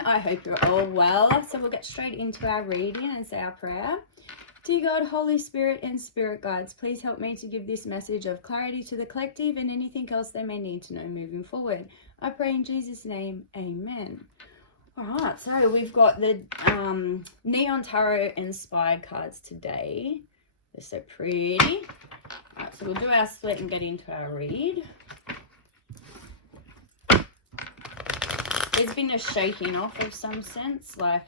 everyone, I hope you're all well. So we'll get straight into our reading and say our prayer. Dear God, Holy Spirit and Spirit Guides, please help me to give this message of clarity to the collective and anything else they may need to know moving forward. I pray in Jesus' name, amen. Alright, so we've got the Neon Tarot inspired cards today. They're so pretty. Alright, so we'll do our split and get into our read. There's been a shaking off of some sense, like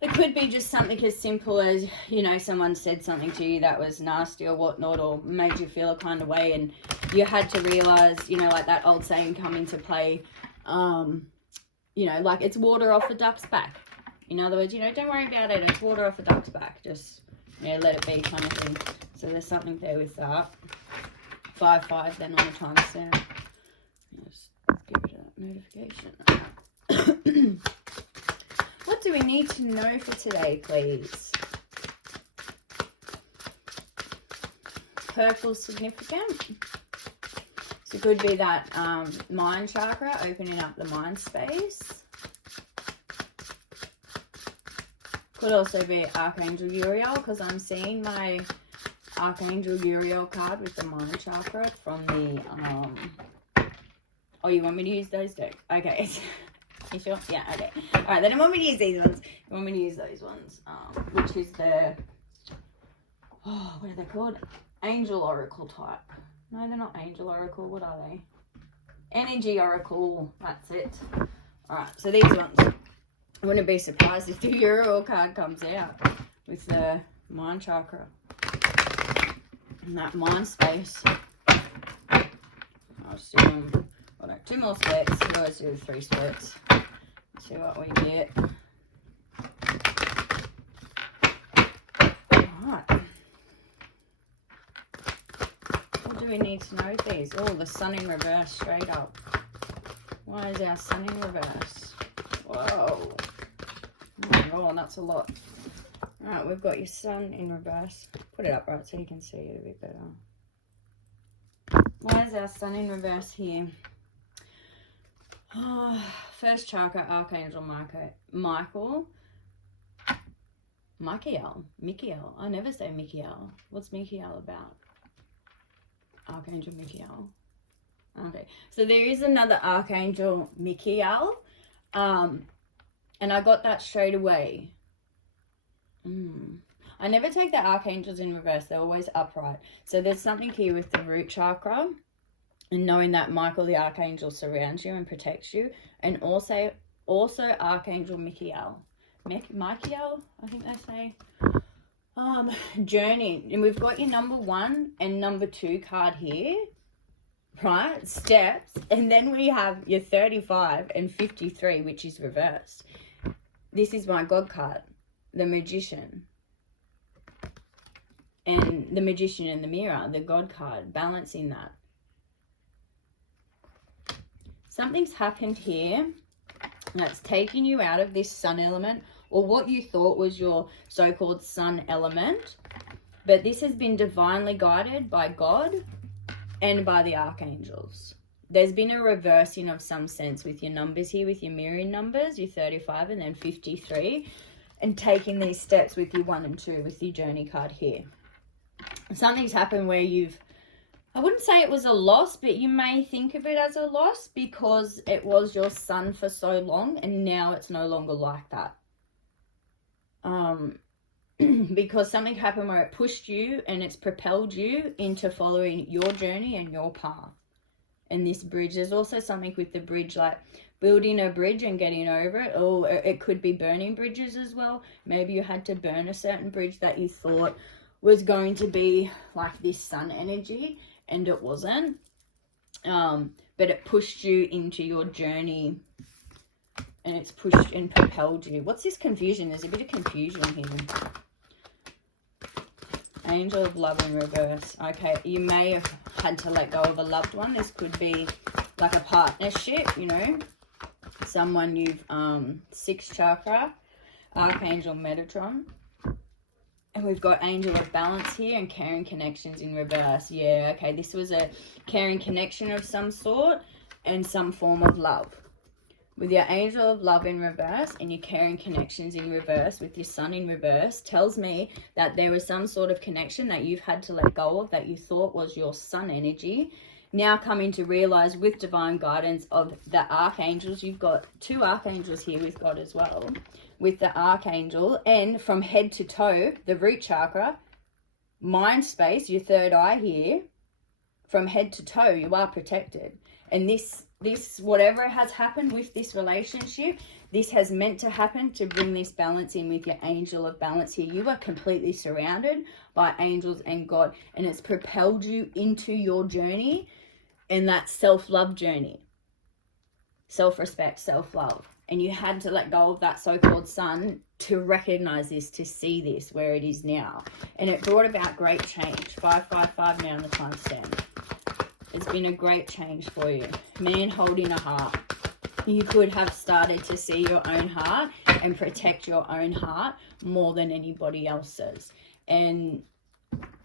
it could be just something as simple as, you know, someone said something to you that was nasty or whatnot, or made you feel a kind of way, and you had to realize, you know, like that old saying come into play, you know, like it's water off a duck's back. In other words, you know, don't worry about it, it's water off a duck's back, just, you know, let it be kind of thing. So there's something there with that. 5-5 then on the timestamp. Just give it a notification. What do we need to know for today, please? Purple significant. So it could be that mind chakra, opening up the mind space. Could also be Archangel Uriel, because I'm seeing my Archangel Uriel card with the mind chakra from the... Oh, you want me to use those two? Okay. You sure? Yeah, okay. Alright, they don't want me to use these ones. You want me to use those ones, which is the... Oh, what are they called? Angel Oracle type. No, they're not Angel Oracle. What are they? Energy Oracle. That's it. Alright, so these ones. I wouldn't be surprised if the Uriel card comes out with the mind chakra. And that mind space. I'll just do them. Well, no, 2 more splits. We'll always do 3 splits. See what we get. Alright. What do we need to know with these? Oh, the sun in reverse, straight up. Why is our sun in reverse? Whoa. Oh my god, that's a lot. Alright, we've got your sun in reverse. Put it up right so you can see it a bit better. Why is our sun in reverse here? Oh, first chakra, Archangel Michael. Michael. I never say Michael. What's Michael about? Archangel Michael. Okay, so there is another Archangel Michael. And I got that straight away. I never take the archangels in reverse. They're always upright. So there's something here with the root chakra. And knowing that Michael the Archangel surrounds you and protects you. And also Archangel Michael. Michael, I think they say. Journey. And we've got your number 1 and number 2 card here. Right? Steps. And then we have your 35 and 53, which is reversed. This is my God card. The Magician. And the Magician in the mirror. The God card. Balancing that. Something's happened here that's taken you out of this sun element, or what you thought was your so-called sun element. But this has been divinely guided by God and by the archangels. There's been a reversing of some sense with your numbers here, with your mirroring numbers, your 35 and then 53, and taking these steps with your 1 and 2 with your journey card here. Something's happened where you've, I wouldn't say it was a loss, but you may think of it as a loss because it was your sun for so long and now it's no longer like that. Because something happened where it pushed you and it's propelled you into following your journey and your path. And this bridge, there's also something with the bridge, like building a bridge and getting over it. Or it could be burning bridges as well. Maybe you had to burn a certain bridge that you thought was going to be like this sun energy. And it wasn't, but it pushed you into your journey, and it's pushed and propelled you. What's this confusion? There's a bit of confusion here. Angel of Love in reverse. Okay, you may have had to let go of a loved one. This could be like a partnership, you know, someone you've, 6th chakra, Archangel Metatron. And we've got Angel of Balance here and Caring Connections in reverse. Yeah, okay, this was a caring connection of some sort and some form of love. with your angel of love in reverse and your caring connections in reverse with your sun in reverse tells me that there was some sort of connection that you've had to let go of that you thought was your sun energy. Now coming to realize with divine guidance of the archangels, you've got 2 archangels here with God as well, with the archangel, and from head to toe, the root chakra, mind space, your third eye here, from head to toe, you are protected. And this whatever has happened with this relationship, this has meant to happen to bring this balance in with your angel of balance here. You are completely surrounded by angels and God, and it's propelled you into your journey and that self-love journey, self-respect, self-love. And you had to let go of that so-called sun to recognize this, to see this where it is now. And it brought about great change. 555 now on the timestamp. It's been a great change for you. Man holding a heart. You could have started to see your own heart and protect your own heart more than anybody else's. And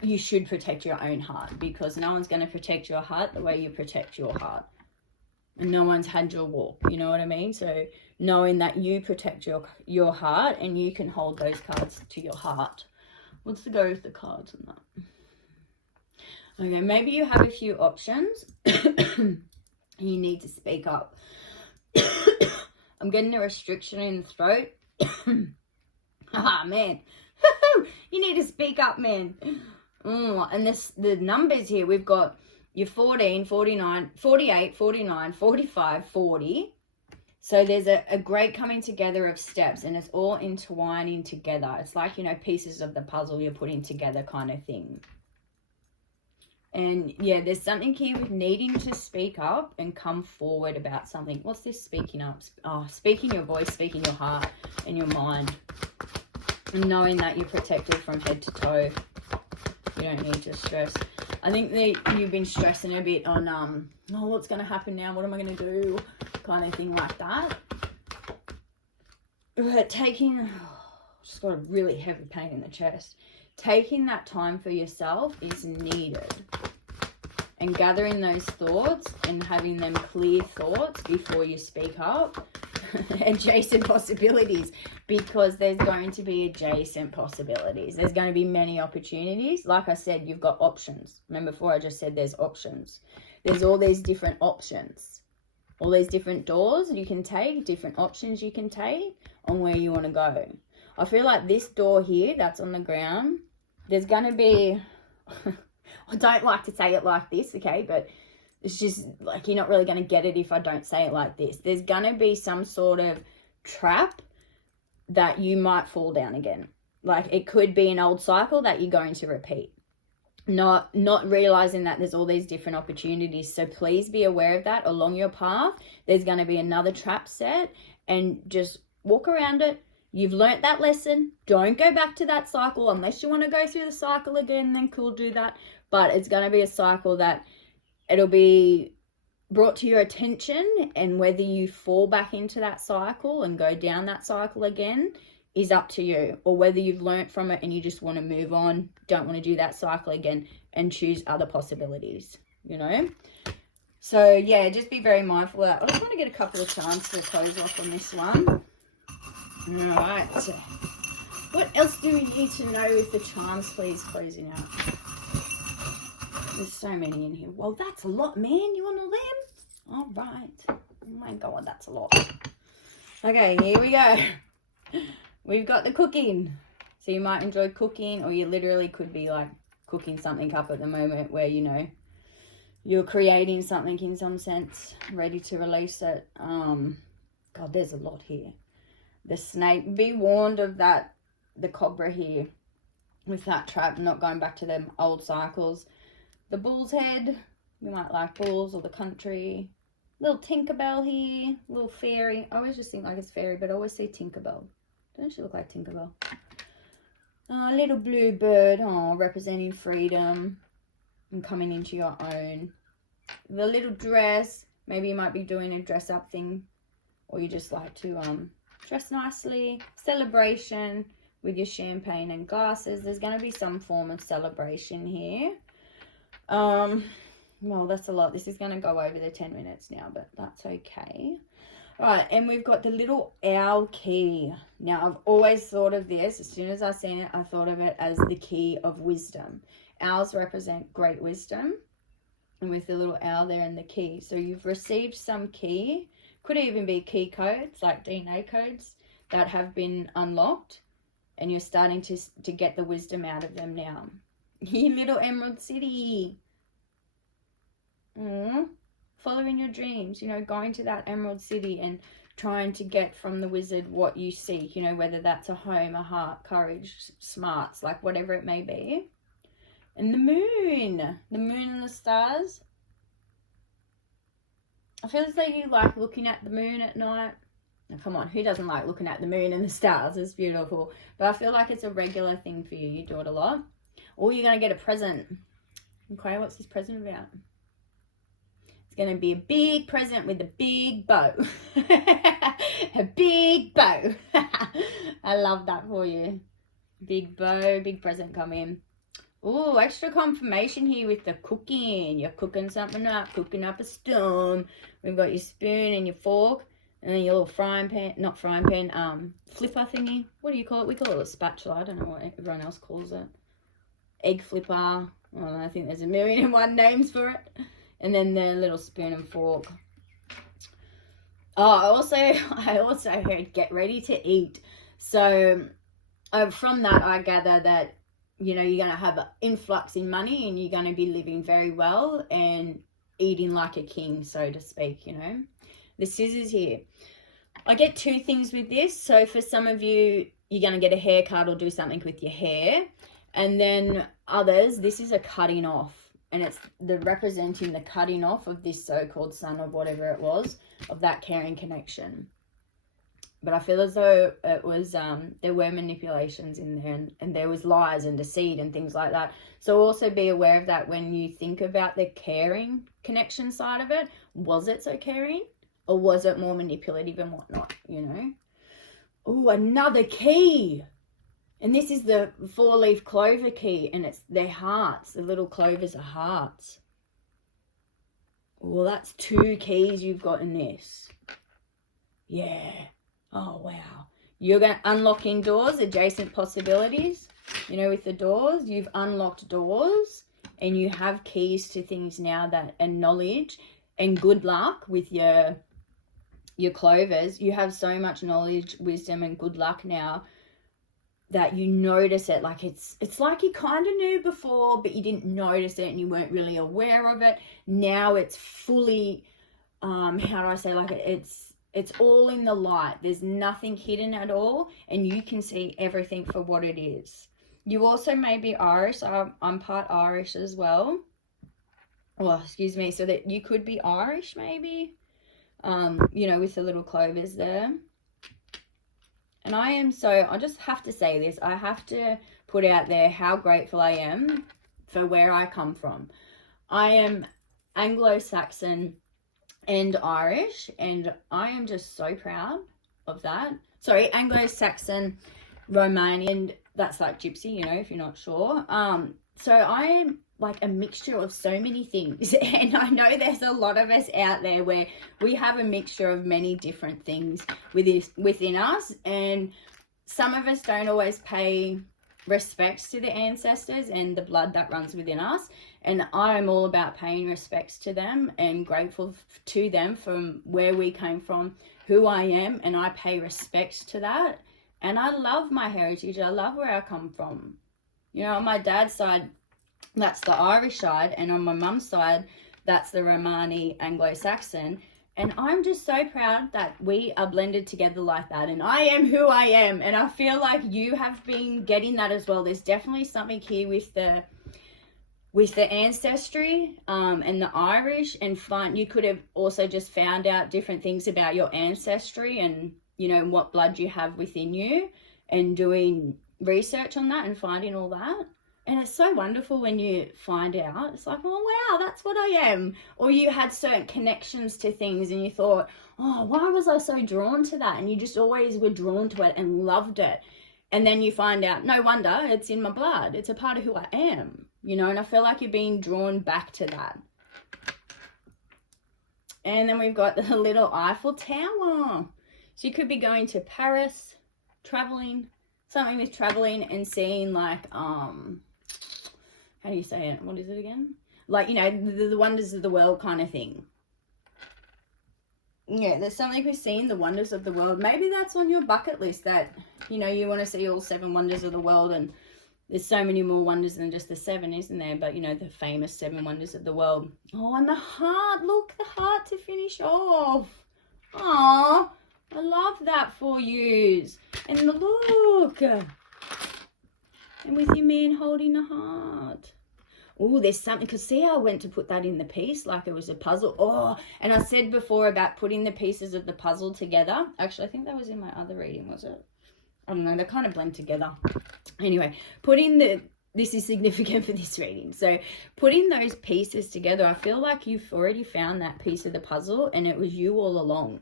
you should protect your own heart, because no one's going to protect your heart the way you protect your heart. And no one's had your walk, you know what I mean? So knowing that you protect your heart and you can hold those cards to your heart. What's the go with the cards on that? Okay, maybe you have a few options and you need to speak up. I'm getting a restriction in the throat. Ah, man. You need to speak up, man. And the numbers here, we've got your 14, 49, 48, 49, 45, 40. So there's a great coming together of steps, and it's all intertwining together. It's like, you know, pieces of the puzzle you're putting together kind of thing. And yeah, there's something here with needing to speak up and come forward about something. What's this speaking up? Oh, speaking your voice, speaking your heart and your mind. And knowing that you're protected from head to toe. You don't need to stress. I think that you've been stressing a bit on, oh, what's going to happen now? What am I going to do? Kind of thing like that. But just got a really heavy pain in the chest. Taking that time for yourself is needed. And gathering those thoughts and having them clear thoughts before you speak up. Adjacent possibilities, because there's going to be adjacent possibilities. There's going to be many opportunities. Like I said, you've got options. Remember before I just said there's options. There's all these different options. All these different doors you can take, different options you can take on where you want to go. I feel like this door here that's on the ground, there's going to be, I don't like to say it like this, okay, but it's just like you're not really going to get it if I don't say it like this. There's going to be some sort of trap that you might fall down again. Like it could be an old cycle that you're going to repeat. Not realizing that there's all these different opportunities. So please be aware of that along your path. There's going to be another trap set, and just walk around it. You've learnt that lesson. Don't go back to that cycle unless you want to go through the cycle again, then cool, do that. But it's going to be a cycle that it'll be brought to your attention, and whether you fall back into that cycle and go down that cycle again is up to you, or whether you've learnt from it and you just want to move on, don't want to do that cycle again and choose other possibilities, you know? So yeah, just be very mindful of that. I just want to get a couple of charms to close off on this one. All right. So what else do we need to know with the charms, please, closing out? There's so many in here. Well, that's a lot, man. You want all them? All right. Oh my God, that's a lot. Okay, here we go. We've got the cooking. So you might enjoy cooking, or you literally could be like cooking something up at the moment where, you know, you're creating something in some sense, ready to release it. God, there's a lot here. The snake, be warned of that, the cobra here with that trap, not going back to them old cycles. The bull's head, you might like bulls, or the country. Little Tinkerbell here, little fairy. I always just think like it's fairy, but I always say Tinkerbell. Don't she look like Tinkerbell? A little blue bird, representing freedom and coming into your own. The little dress, maybe you might be doing a dress up thing, or you just like to dress nicely. Celebration with your champagne and glasses. There's going to be some form of celebration here. Well, that's a lot. This is going to go over the 10 minutes now, but that's okay. Right, and we've got the little owl key. Now, I've always thought of this. As soon as I seen it, I thought of it as the key of wisdom. Owls represent great wisdom. And with the little owl there and the key. So you've received some key. Could even be key codes, like DNA codes, that have been unlocked. And you're starting to get the wisdom out of them now. Your little Emerald City. Following your dreams, you know, going to that Emerald City and trying to get from the wizard what you seek, you know, whether that's a home, a heart, courage, smarts, like whatever it may be. And the moon and the stars. I feel as though you like looking at the moon at night. Now, come on, who doesn't like looking at the moon and the stars? It's beautiful. But I feel like it's a regular thing for you. You do it a lot. Or you're going to get a present. Okay, what's this present about? It's going to be a big present with a big bow. A big bow. I love that for you. Big bow, big present coming. Oh, extra confirmation here with the cooking. You're cooking something up, cooking up a storm. We've got your spoon and your fork. And then your little frying pan, not frying pan, flipper thingy. What do you call it? We call it a spatula. I don't know what everyone else calls it. Egg flipper. I don't know, I think there's 1,000,001 names for it. And then the little spoon and fork. Oh, I also heard get ready to eat. So from that, I gather that, you know, you're going to have an influx in money and you're going to be living very well and eating like a king, so to speak, you know. The scissors here. I get two things with this. So for some of you, you're going to get a haircut or do something with your hair. And then others, this is a cutting off. And it's the representing the cutting off of this so-called son or whatever it was, of that caring connection. But I feel as though it was, there were manipulations in there and there was lies and deceit and things like that. So also be aware of that when you think about the caring connection side of it. Was it so caring? Or was it more manipulative and whatnot, you know? Oh, another key. And this is the 4-leaf clover key, and it's their hearts. The little clovers are hearts. Well, that's 2 keys you've got in this. Yeah. Oh, wow. You're going to unlocking doors, adjacent possibilities. You know, with the doors, you've unlocked doors, and you have keys to things now that, and knowledge, and good luck with your clovers. You have so much knowledge, wisdom, and good luck now that you notice it. Like it's like you kind of knew before, but you didn't notice it and you weren't really aware of it. Now it's fully, how do I say, like it's all in the light. There's nothing hidden at all, and you can see everything for what it is. You also may be Irish. I'm part Irish as well. Well, excuse me. So that you could be Irish maybe, you know, with the little clovers there. And I just have to say this. I have to put out there how grateful I am for where I come from. I am Anglo-Saxon and Irish, and I am just so proud of that. Sorry, Anglo-Saxon, Romanian, that's like gypsy, you know, if you're not sure. So I am like a mixture of so many things, and I know there's a lot of us out there where we have a mixture of many different things within us, and some of us don't always pay respects to the ancestors and the blood that runs within us, and I am all about paying respects to them and grateful to them from where we came from, who I am, and I pay respects to that. And I love my heritage. I love where I come from. You know, on my dad's side, that's the Irish side, and on my mum's side, that's the Romani Anglo-Saxon. And I'm just so proud that we are blended together like that, and I am who I am, and I feel like you have been getting that as well. There's definitely something here with the ancestry and the Irish, and you could have also just found out different things about your ancestry and, you know, what blood you have within you, and doing research on that and finding all that. And it's so wonderful when you find out. It's like, oh, wow, that's what I am. Or you had certain connections to things and you thought, oh, why was I so drawn to that? And you just always were drawn to it and loved it. And then you find out, no wonder, it's in my blood. It's a part of who I am, you know. And I feel like you're being drawn back to that. And then we've got the little Eiffel Tower. So you could be going to Paris, traveling, something with traveling and seeing like, how do you say it? What is it again? Like, you know, the wonders of the world kind of thing. Yeah, there's something with seeing the wonders of the world. Maybe that's on your bucket list, that, you know, you want to see all 7 wonders of the world, and there's so many more wonders than just the 7, isn't there? But, you know, the famous 7 wonders of the world. Oh, and the heart. Look, the heart to finish off. Oh, I love that for you. And the look. And with your man holding the heart. Oh, there's something, because see how I went to put that in the piece like it was a puzzle. Oh, and I said before about putting the pieces of the puzzle together. Actually, I think that was in my other reading, was it? I don't know, they kind of blend together. Anyway, this is significant for this reading. So putting those pieces together, I feel like you've already found that piece of the puzzle, and it was you all along.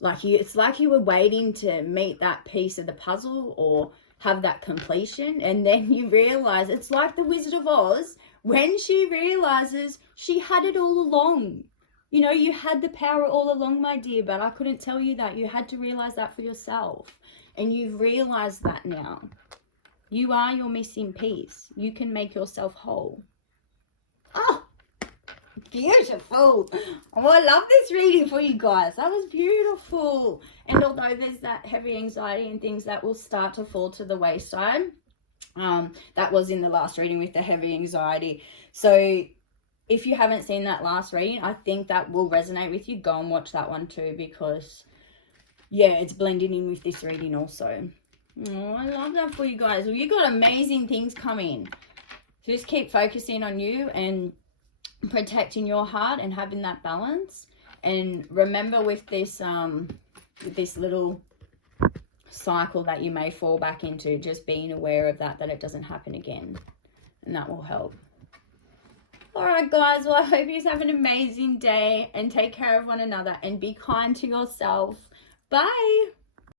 Like it's like you were waiting to meet that piece of the puzzle or have that completion, and then you realize, it's like the Wizard of Oz when she realizes she had it all along. You know, you had the power all along, my dear, but I couldn't tell you that. You had to realize that for yourself. And you've realized that now. You are your missing piece. You can make yourself whole. Oh, beautiful. Oh, I love this reading for you guys. That was beautiful. And although there's that heavy anxiety and things that will start to fall to the wayside, that was in the last reading with the heavy anxiety. So if you haven't seen that last reading, I think that will resonate with you. Go and watch that one too, because yeah, it's blending in with this reading also. Oh, I love that for you guys. Well, you got amazing things coming. Just keep focusing on you and protecting your heart and having that balance. And remember with this little cycle that you may fall back into, just being aware of that it doesn't happen again, and that will help. All right, guys, well, I hope you have an amazing day, and take care of one another and be kind to yourself. Bye.